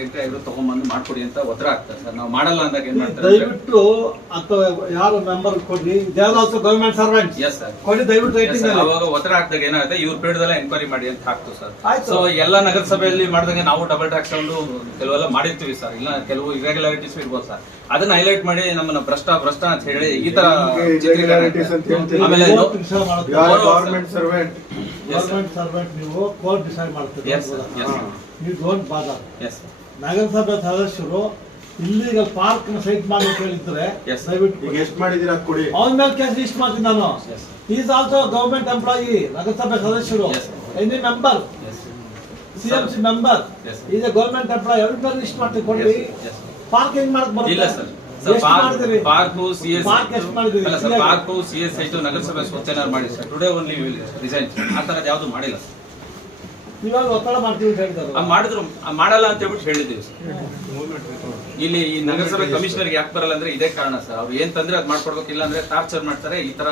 Pass ಅಂತ ಆಗಿರೋ ತಗೊಂಬಂದು ಮಾಡ್ಕೊಡಿ ಅಂತ ಒತ್ತಡ ಆಗ್ತದೆ ಸರ್. ನಾವು ಮಾಡಲ್ಲ ಅಂದಾಗ ಏನ್ ಮಾಡ್ತಾರೆ ದಯವಿಟ್ಟು ಅಥವಾ ಯಾರು ಮೆಂಬರ್ ಕೊಡ್ರಿ. They are also government servant yes sir ಕೊಡಿ ದಯವಿಟ್ಟು ರೈಟಿಂಗ್ ಅವಾಗ ಒತ್ತಡ ಹಾಕಿದಾಗ ಏನಾಗುತ್ತೆ? ಇವ್ರ ಬೇಡದೆಲ್ಲ ಎನ್ಕ್ವೈರಿ ಮಾಡಿ ಅಂತ ಹಾಕ್ತು ಸರ್. ಸೊ ಎಲ್ಲ ನಗರಸಭೆಯಲ್ಲಿ ಮಾಡಿದಾಗ ನಾವು ಡಬಲ್ ಟ್ಯಾಕ್ಸ್ ತಗೊಂಡು ಕೆಲವೆಲ್ಲ ಮಾಡಿರ್ತೀವಿ ಸರ್ ಇಲ್ಲ ಕೆಲವು ಇರೆಗ್ಯುಲಾರಿಟೀಸ್ ಇರ್ಬೋದು ಸರ್ ಅದನ್ನ ಹೈಲೈಟ್ ಮಾಡಿ ನಮ್ಮನ್ನ ಭ್ರಷ್ಟ ಭ್ರಷ್ಟ ಅಂತ ಹೇಳಿ ಈ ತರ. ಆಮೇಲೆ. ಗವರ್ಮೆಂಟ್ ಸರ್ವೆಂಟ್ ನೀವು ಕೋರ್ಟ್ ಡಿಸೈಡ್ ಮಾಡ್ತೀರಿ. ನೀವು ಡೋಂಟ್ ಬಾದರ್ ಎಸ್ sir. ನಗರಸಭೆ ಸದಸ್ಯರು ಇಲ್ಲಿಗಲ್ ಪಾರ್ಕ್ನ ಸೈಟ್ ಮಾಡಿ ಅಂತ ಹೇಳಿದ್ರೆ Yes, sir. ದಯವಿಟ್ಟು ಈಗ ಎಷ್ಟು ಮಾಡಿದೀರ ಕೊಡಿ. ಅವನ ಮೇಲೆ ಕೇಸ್ ಲಿಸ್ಟ್ ಮಾಡ್ತೀನಿ ನಾನು. ಈಸ್ ಆಲ್ಸೋ ಗವರ್ಮೆಂಟ್ ಎಂಪ್ಲಾಯಿ ನಗರಸಭೆ ಸದಸ್ಯರು. Any member Yes, sir. C M C member Yes, sir. Is a government employee ಅವ್ರ ಮೇಲೆ ಲಿಸ್ಟ್ ಮಾಡ್ತೀನಿ. ಪಾರ್ಕ್ ಹೆಂಗ್ ಮಾಡಕ್ ಬರುತ್ತೆ? ಇಲ್ಲ ಸರ್ ಸರ್ ಎಷ್ಟು ಮಾಡಿದಿರಿ park C S. Park C S ಐಟು ನಗರಸಭೆ ಸ್ವಚ್ಛನ ಮಾಡಿ ಸರ್ ಟುಡೇ ಓನ್ಲಿ ರಿಸೈನ್ ಆ ಥರದ್ದು ಯಾವ್ದು ಮಾಡಿಲ್ಲ ಸರ್ ಇವಾಗ ಒತ್ತಡ ಮಾಡ್ತೀವಿ ಅಂತ ಹೇಳಿದಾರೆ ಆ ಮಾಡಿದ್ರು ಆ ಮಾಡಲ್ಲ ಅಂತ ಹೇಳ್ಬಿಟ್ಟು ಹೇಳಿದ್ದೀವಿ ಸರ್. ಇಲ್ಲಿ ಈ ನಗರಸಭೆ ಕಮಿಷನರ್ಗೆ ಯಾಕೆ ಬರಲ್ಲ ಅಂದ್ರೆ ಇದೇ ಕಾರಣ ಸರ್. ಅವ್ರು ಏನ್ ತಂದ್ರೆ ಅದ್ ಮಾಡ್ಕೊಡ್ಬೇಕು ಇಲ್ಲ ಅಂದ್ರೆ ಟಾರ್ಚರ್ ಮಾಡ್ತಾರೆ ಈ ತರ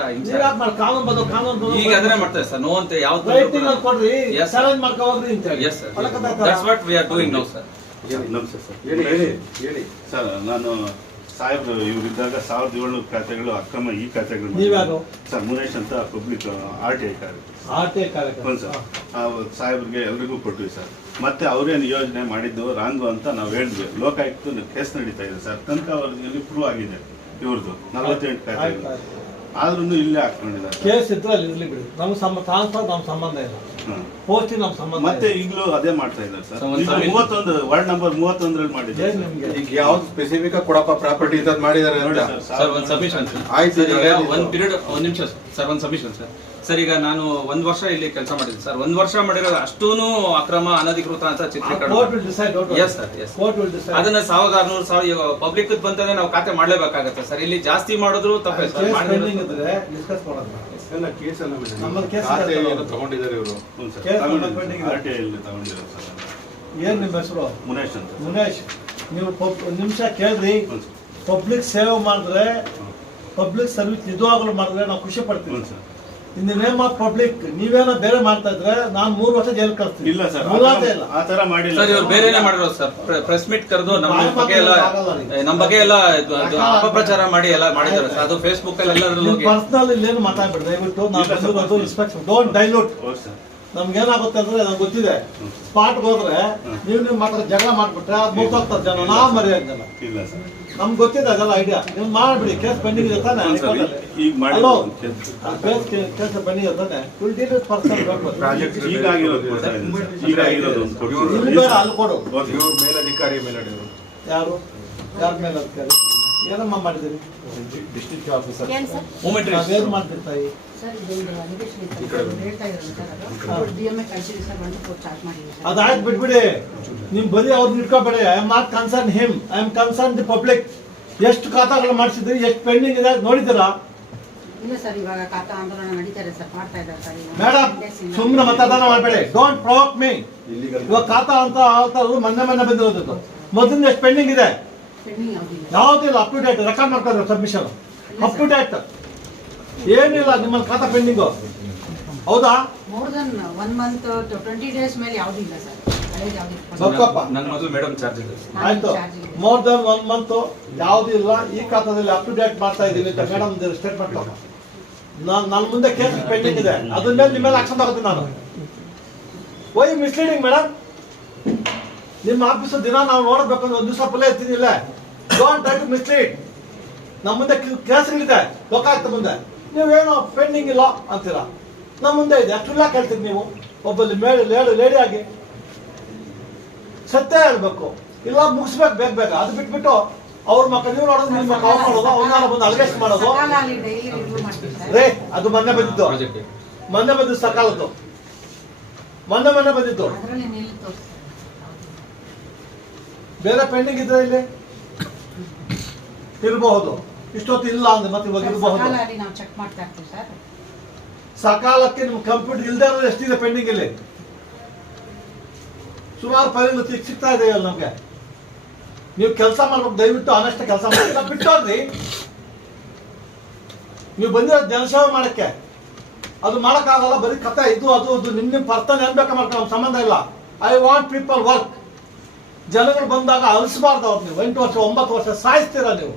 ಈಗ ಅದನ್ನೇ ಮಾಡ್ತಾರೆ ಸರ್. ನೋ ಅಂತ ಯಾವ ರೈಟಿಂಗ್ ಅಲ್ಲಿ ಕೊಡ್ರಿ Yes, sir. ಚಾಲೆಂಜ್ ಮಾಡ್ಕೊ ಹೋಗ್ರಿ ಅಂತ yes sir that's what we are doing now sir ನಮಸ್ತೆ ಸರ್. ಹೇಳಿ ಹೇಳಿ ಹೇಳಿ. ಸರ್ ನಾನು ಸಾಹೇಬ್ರು ಇವರಿದ್ದಾಗ ಸಾವಿರದ ಏಳ್ನೂರು ಖಾತೆಗಳು ಅಕ್ರಮ ಈ ಖಾತೆಗಳು ನೀವ್ಯಾರು? ಸರ್ ಮುನೇಶ್ ಅಂತ ಪಬ್ಲಿಕ್ ಆರ್ ಟಿ ಐ ಕಾರ್ಯಕ್ರಮ ಸರ್. ಆ ಸಾಹೇಬ್ರಿಗೆ ಎಲ್ರಿಗೂ ಕೊಟ್ವಿ ಸರ್. ಮತ್ತೆ ಅವರೇ ಯೋಜನೆ ಮಾಡಿದ್ದು? ರಾಂಗು ಅಂತ ನಾವು ಹೇಳಿದ್ವಿ. ಲೋಕಾಯುಕ್ತ ಕೇಸ್ ನಡೀತಾ ಇದೆ ಸರ್. ತನಕ ವರದಿಯಲ್ಲಿ ಪ್ರೂವ್ ಆಗಿದೆ ಇವ್ರದ್ದು. ನಲವತ್ತೆಂಟು ಖಾತೆಗಳು. ಆಯ್ತು. ಆದ್ರೂ ಇಲ್ಲೇ ಹಾಕೊಂಡಿದ್ದಾರೆ ಕೇಸ್ ಇದ್ರೆ ಅಲ್ಲಿ ಇರ್ಲಿ ಬಿಡಿ. ನಮ್ಗೆ ಸಂಬಂಧ ಟ್ರಾನ್ಸ್ಫರ್ ನಮ್ ಸಂಬಂಧ ಇಲ್ಲ. ಪೋಸ್ಟ್ ನಮ್ಮ ಸಂಬಂಧ ಮತ್ತೆ. ಈಗಲೂ ಅದೇ ಮಾಡ್ತಾ ಇದ್ದಾರೆ ಸರ್. ಮೂವತ್ತೊಂದು ವಾರ್ಡ್ ನಂಬರ್ ಮೂವತ್ತೊಂದರಲ್ಲಿ ಮಾಡಿದ್ದಾರೆ ನಿಮ್ಗೆ ಈಗ ಯಾವ್ದು ಸ್ಪೆಸಿಫಿಕ್ ಕೊಡಪ್ಪ ಪ್ರಾಪರ್ಟಿ ಅಂತ ಮಾಡಿದಾರೆ ನೋಡಿ ಅಂತ? ಸರ್, ಸರ್ ಒಂದು ಸಬ್ಮಿಷನ್ ಆಯ್ತು, ಸರ್ ಈಗ ಈಗ ಒಂದ್ ಪೀರಿಯಡ್ ಒಂದ್ ನಿಮಿಷ ಸರ್ ಒಂದ್ ಸಬ್ಮಿಷನ್ ಸರ್ ಸರ್ ಈಗ ನಾನು ಒಂದ್ ವರ್ಷ ಇಲ್ಲಿ ಕೆಲಸ ಮಾಡಿದ್ದೆ ಸರ್ ಒಂದ್ ವರ್ಷ ಮಾಡಿರೋ ಅಷ್ಟೂನು ಅಕ್ರಮ ಅನಧಿಕೃತ ಅಂತ ಚಿತ್ರೀಕರಣ. Court will decide Yes, sir, yes. Court will decide ಅದನ್ನ ಸಾವಿರದ ಆರ್ನೂರು ಸಾವಿರ ಪಬ್ಲಿಕ್ ಬಂತಂದ್ರೆ ನಾವು ಖಾತೆ ಮಾಡ್ಲೇಬೇಕಾಗತ್ತೆ ಸರ್ ಇಲ್ಲಿ ಜಾಸ್ತಿ ಮಾಡಿದ್ರು ತಪ್ಪೇ ಸರ್ ಎಲ್ಲ ಕೇಸ್ ಎಲ್ಲ ಮೇಡಮ್. ನಮ್ಮಲ್ಲಿ ಕೇಸ್ ಖಾತೆ ಏನೋ ತಗೊಂಡಿದ್ದಾರೆ ಇವರು. ಹ್ಞೂ ಸರ್. ಕೇಸ್ ತಗೊಂಡಿದ್ದಾರೆ. ಆರ್ ಟಿ ಐಲಿ ತಗೊಂಡಿದ್ದಾರೆ ಸರ್. ಏನ್ ನಿಮ್ಮ ಹೆಸರು? ಮುನೇಶ್ ಅಂತ ಸರ್. ಮುನೇಶ್. ನೀವು ಪಬ್- ಒಂದ್ ನಿಮಿಷ ಕೇಳ್ರಿ. ಹ್ಞೂ ಸರ್. ಪಬ್ಲಿಕ್ ಸೇವೆ ಮಾಡಿದ್ರೆ ಪಬ್ಲಿಕ್ ಸರ್ವಿಸ್ ನಿಜವಾಗ್ಲೂ ಮಾಡಿದ್ರೆ ನಾವು ಖುಷಿ ಪಡ್ತೀವಿ. ಹ್ಞೂ sir. In name of public ನೀವೇನೋ ಬೇರೆ ಮಾಡ್ತಾ ಇದ್ರೆ ನಾನು ಮೂರು ವರ್ಷ ಜೈಲ್ ಕಳಿಸ್ತೀನಿ. ಇಲ್ಲ ಸರ್ ಮುಲಾಜೆ ಇಲ್ಲ. ಆ ತರ ಮಾಡಿಲ್ಲ ಸರ್ ಇವ್ರು ಬೇರೆನೆ ಮಾಡಿರೋದು ಸರ್ ಪ್ರೆಸ್ ಮೀಟ್ ಕರೆದು ನಮ್ಮ ಬಗ್ಗೆ ಎಲ್ಲ ನಮ್ಮ ಬಗ್ಗೆ ಎಲ್ಲ ಅಪಪ್ರಚಾರ ಮಾಡಿ ಎಲ್ಲ ಮಾಡಿದ್ದಾರೆ ಸರ್. ಅದು ಫೇಸ್ಬುಕ್ ಅಲ್ಲಿ ಎಲ್ಲರಲ್ಲೂ ಹೋಗಿ ಪರ್ಸನಲ್ ಇಲ್ಲೇನು ಮಾತಾಡ್ಬೇಡಿ ದಯವಿಟ್ಟು ಇಲ್ಲ ಸರ್, ನಾವು personal. ಇನ್ಸ್ಪೆಕ್ಷನ್ ಡೋಂಟ್ ಡೈಲ್ಯೂಟ್ ಹೌದು ಸರ್. ನಮ್ಗೆ ಏನಾಗುತ್ತೆ ಅಂದ್ರೆ ನಮ್ಗೆ ಗೊತ್ತಿದೆ. ಸ್ಪಾಟ್ ಹೋದ್ರೆ ನೀವು ನೀವು ಮಾತ್ರ ಜಗಳ ಮಾಡ್ಬಿಟ್ರೆ ಅದು ಮುಗ್ದೋಗ್ತಾರೆ ಜನ. ನಾವು ಮರೆಯೋದಲ್ಲ ಇಲ್ಲ. ಸರ್. ನಮ್ಗೆ ಗೊತ್ತಿದೆ ಅದೆಲ್ಲ ಐಡಿಯಾ ನೀವು ಮಾಡ್ಬಿಡಿ ಕೇಸ್ ಪೆಂಡಿಂಗ್ ಇದೆ ತಾನೆ. ಈಗ ಮಾಡಿ ಕೇಸ್ ಕೇಸ್ ಪೆಂಡಿಂಗ್ ಇದೆ ತಾನೆ? Will deal with personal project ಈಗ ಆಗಿರೋದು ಈಗ ಅಲ್ಲಿ ಕೊಡು. ಇವ್ರ ಮೇಲಧಿಕಾರಿ ಯಾರು? ಯಾರ ಮೇಲೆ ಅಧಿಕಾರಿ? ಏನಮ್ಮ ಮಾಡಿದ್ದೀರಿ ಡಿಸ್ಟ್ರಿಕ್ಟ್ ಆಫೀಸರ್ ಏನ್ ತಾಯಿ? ಅದಾಯ್ತು ಬಿಟ್ಬಿಡಿ. ನಿಮ್ ಬರೀ ಅವ್ರನ್ನ ಇಟ್ಕೋಬೇಡಿ I am not concern him I am concern the public ಎಷ್ಟು ಖಾತಾಗಳು ಮಾಡಿಸಿದ್ರಿ ಎಷ್ಟು ಪೆಂಡಿಂಗ್ ಇದೆ ನೋಡಿದ್ದೀರಾ. ಮೇಡಮ್ ಸುಮ್ಮನೆ ಮತದಾನ ಮಾಡಬೇಡಿ. ಡೋಂಟ್ ಪ್ರೊವೋಕ್ ಮೀ ಇವಾಗ ಖಾತಾ ಅಂತ ಮೊನ್ನೆ ಮೊನ್ನೆ ಬಂದಿರೋದು. ಮೊದಲಿಂದ ಎಷ್ಟು ಪೆಂಡಿಂಗ್ ಇದೆ? ಯಾವ್ದಿಲ್ಲ ಅಪ್ ಟು ಡೇಟ್ ರೆಕಾರ್ಡ್ ಮಾಡ್ತಾರೆ ಸಬ್ಮಿಷನ್ ಅಪ್ ಟು ಡೇಟ್ ಏನಿಲ್ಲ ನಿಮ್ಮಲ್ಲಿ ಖಾತಾ ಪೆಂಡಿಂಗು ಹೌದಾ? More than one month twenty days ಮೇಲೆ ಯಾವ್ದು ಇಲ್ಲ ಸರ್. ನನ್ನ ಮೊದಲು ಮೇಡಮ್ ಚಾರ್ಜ್ ಇದೆ. ಆಯ್ತು. ಮೋರ್ ದನ್ ಒನ್ ಮಂತ್ ಯಾವ್ದು ಇಲ್ಲ ಈ ಖಾತಾದಲ್ಲಿ ಅಪ್ ಟು ಡೇಟ್ ಮಾಡ್ತಾ ಇದ್ದೀನಿ ಅಂತ ಮೇಡಮ್ ಸ್ಟೇಟ್ಮೆಂಟ್ ನಾನು ನನ್ನ ಮುಂದೆ ಕೇಸ್ ಪೆಂಡಿಂಗ್ ಇದೆ. ಅದ್ರ ಮೇಲೆ ನಿಮ್ಮ ಮೇಲೆ ಆಕ್ಷನ್ ತಗೋತೀನಿ ನಾನು. ಓಯ್ ಮಿಸ್ಲೀಡಿಂಗ್ ಮೇಡಮ್ ನಿಮ್ಮ ಆಫೀಸ್ ದಿನ ನಾವು ನೋಡಬೇಕಂದ್ರೆ ಒಂದು ದಿವಸ ಪಲ್ಲೇ ಇರ್ತೀನಿ ಇಲ್ಲ. ಡೋಂಟ್ ಟ್ರೈ ಟು ಮಿಸ್ಲೀಡ್ ನಮ್ಮ ಮುಂದೆ ಕೇಸ್ಗಳಿದೆ ಲೋಕಾಯುಕ್ತ ಮುಂದೆ. ನೀವೇನೋ ಪೆಂಡಿಂಗ್ ಇಲ್ಲ ಅಂತೀರಾ? ನಮ್ಮ ಮುಂದೆ ಇದೆ. ಅಷ್ಟೆಲ್ಲ ಕೇಳ್ತೀರಿ ನೀವು. ಒಬ್ಬಲ್ಲಿ ಮೇಳು ಲೇಡಿ ಲೇಡಿ ಆಗಿ. ಸತ್ಯ ಹೇಳ್ಬೇಕು. ಇಲ್ಲ ಮುಗಿಸ್ಬೇಕು ಬೇಗ ಬೇಗ. ಅದು ಬಿಟ್ಬಿಟ್ಟು ಅವ್ರ ಮಕ್ಕಳು ನೀವು ನೋಡೋದು ನಿಮ್ಮ ಕಾಲ್ ಮಾಡೋದು ಅವ್ರನ್ನ ಬಂದು ಅಲ್ಗೇಸ್ ಮಾಡೋದು. ರೇ ಅದು ಮೊನ್ನೆ ಬಂದಿತ್ತು ಮೊನ್ನೆ ಬಂದಿದ್ದು ಸಕಾಲದ್ದು. ಮೊನ್ನೆ ಮೊನ್ನೆ ಬಂದಿತ್ತು ಬೇರೆ ಪೆಂಡಿಂಗ್ ಇದ್ರೆ ಇಲ್ಲಿ? ಇರಬಹುದು. ಇಷ್ಟೊತ್ತು ಇಲ್ಲ ಅಂದ್ರೆ ಮತ್ತೆ ಇವಾಗ ಇರಬಹುದು. ಸಕಾಲ ಅಲ್ಲಿ ನಾವು ಚೆಕ್ ಮಾಡ್ತಾ ಇರ್ತೀವಿ ಸರ್. ಸಕಾಲಕ್ಕೆ ನಿಮ್ ಕಂಪ್ಯೂಟರ್ ಇಲ್ದೇ ಇರೋದು ಎಷ್ಟಿದೆ ಪೆಂಡಿಂಗ್ ಇಲ್ಲಿ ಸುಮಾರು ಫೈಲ್ ಸಿಗ್ತಾ ಇದೆ ಅಲ್ಲಿ ನಮ್ಗೆ. ನೀವು ಕೆಲಸ ಮಾಡ್ಬೇಕು ದಯವಿಟ್ಟು ಅನಷ್ಟು ಕೆಲಸ ಮಾಡಿಲ್ಲ ಬಿಟ್ಟೋದ್ರಿ. ನೀವು ಬಂದಿರೋ ಜನಸೇವೆ ಮಾಡಕ್ಕೆ. ಅದು ಮಾಡೋಕ್ಕಾಗಲ್ಲ ಬರೀ ಕಥೆ ಇದು ಅದು ಅದು. ನಿಮ್ ನಿಮ್ ಪರ್ಸನ್ ಏನ್ಬೇಕು ಸಂಬಂಧ ಇಲ್ಲ. ಐ ವಾಂಟ್ ಪೀಪಲ್ ವರ್ಕ್ ಜನಗಳು ಬಂದಾಗ ಅಲಿಸಬಾರ್ದು ಅವ್ರು ನೀವು. ಎಂಟು ವರ್ಷ ಒಂಬತ್ತು ವರ್ಷ ಸಾಯಿಸ್ತೀರ ನೀವು?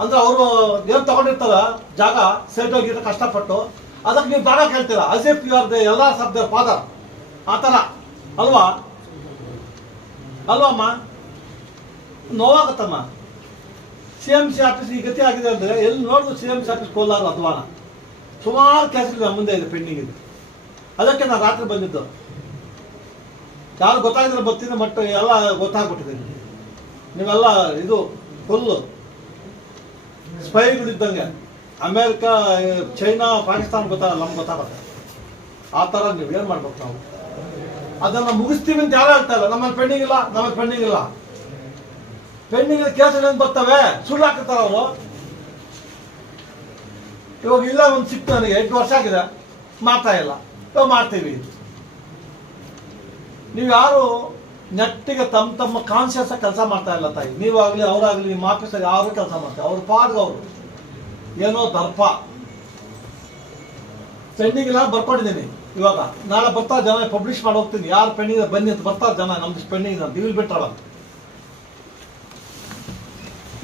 ಅಂದ್ರೆ ಅವರು ಏನು ತಗೊಂಡಿರ್ತಾರ, ಜಾಗ ಸೇಟೋಗಿರೋ ಕಷ್ಟಪಟ್ಟು, ಅದಕ್ಕೆ ನೀವು ಬಾಗ ಕೇಳ್ತೀರಾ. As if you are the ಎಲ್ಲ ಸಬ್ ಸಬ್ದ ಫಾದರ್ ಆ ಥರ. ಅಲ್ವಾ? ಅಲ್ವಮ್ಮ? ನೋವಾಗತ್ತಮ್ಮ ಸಿ ಎಂ ಸಿ ಆಫೀಸ್ ಈ ಗತಿ ಆಗಿದೆ ಅಂದರೆ ಎಲ್ಲಿ ನೋಡಿದ್ರು C M C office Kolar, ಅದ್ವಾನ. ಸುಮಾರು ಕೇಸ್ಗಳು ಮುಂದೆ ಇದೆ ಪೆಂಡಿಂಗ್ ಇದೆ. ಅದಕ್ಕೆ ನಾನು ರಾತ್ರಿ ಬಂದಿದ್ದು. ಯಾರು ಗೊತ್ತಾಗಿದ್ರೆ ಬರ್ತೀನಿ ಬಟ್ ಎಲ್ಲ ಗೊತ್ತಾಗ್ಬಿಟ್ಟಿದೆ. ನೀವೆಲ್ಲ ಇದು ಫುಲ್ಲು ಸ್ಪೈಗಳಿದ್ದಂಗೆ ಅಮೇರಿಕ, ಚೈನಾ, ಪಾಕಿಸ್ತಾನ ಗೊತ್ತಾಗ ನಮ್ಗೆ ಗೊತ್ತಾಗುತ್ತೆ. ಆ ಥರ ನೀವು ಏನು ಮಾಡ್ಬೇಕು ನಾವು? ಅದನ್ನು ಮುಗಿಸ್ತೀವಿ ಅಂತ ಯಾರು ಹೇಳ್ತಾ ಇಲ್ಲ. ನಮ್ಮಲ್ಲಿ ಪೆಂಡಿಂಗ್ ಇಲ್ಲ ನಮ್ಮಲ್ಲಿ ಪೆಂಡಿಂಗ್ ಇಲ್ಲ. ಪೆಂಡಿಂಗ್ ಬರ್ತವೆ? ಸುಳ್ಳು ಹಾಕಿರ್ತಾರೆ ಅವರು. ಇವಾಗ ಇಲ್ಲ, ಒಂದು ಸಿಕ್ತು ನನಗೆ. ಎಂಟು ವರ್ಷ ಆಗಿದೆ. ಮಾಡ್ತಾ ಇಲ್ಲ. ಇವಾಗ ಮಾಡ್ತೀವಿ. ನೀವು ಯಾರು ನೆಟ್ಟಿಗೆ ತಮ್ಮ ತಮ್ಮ ಕಾನ್ಶಿಯಸ್ ಕೆಲಸ ಮಾಡ್ತಾ ಇಲ್ಲ ತಾಯಿ. ನೀವಾಗಲಿ ಅವರಾಗಲಿ ನಿಮ್ಮ ಆಫೀಸಲ್ಲಿ ಯಾರು ಕೆಲಸ ಮಾಡ್ತಾರೆ? ಅವ್ರ ಪಾಡ್ಗೆ ಅವರು ಏನೋ ದರ್ಪ. ಪೆಂಡಿಂಗ್ ಇಲ್ಲ, ಬರ್ಕೊಂಡಿದ್ದೀನಿ. ಇವಾಗ ನಾಳೆ ಬರ್ತಾ ಜನ ಪಬ್ಲಿಷ್ ಮಾಡಿ ಹೋಗ್ತೀನಿ. ಯಾರು ಪೆಂಡಿಂಗ್ ಬನ್ನಿ ಅಂತ ಬರ್ತಾರೆ ಜನ ನಮ್ದು ಪೆಂಡಿಂಗ್ ಅಂತ. ನೀವು ಬಿಟ್ಟಲ್ಲ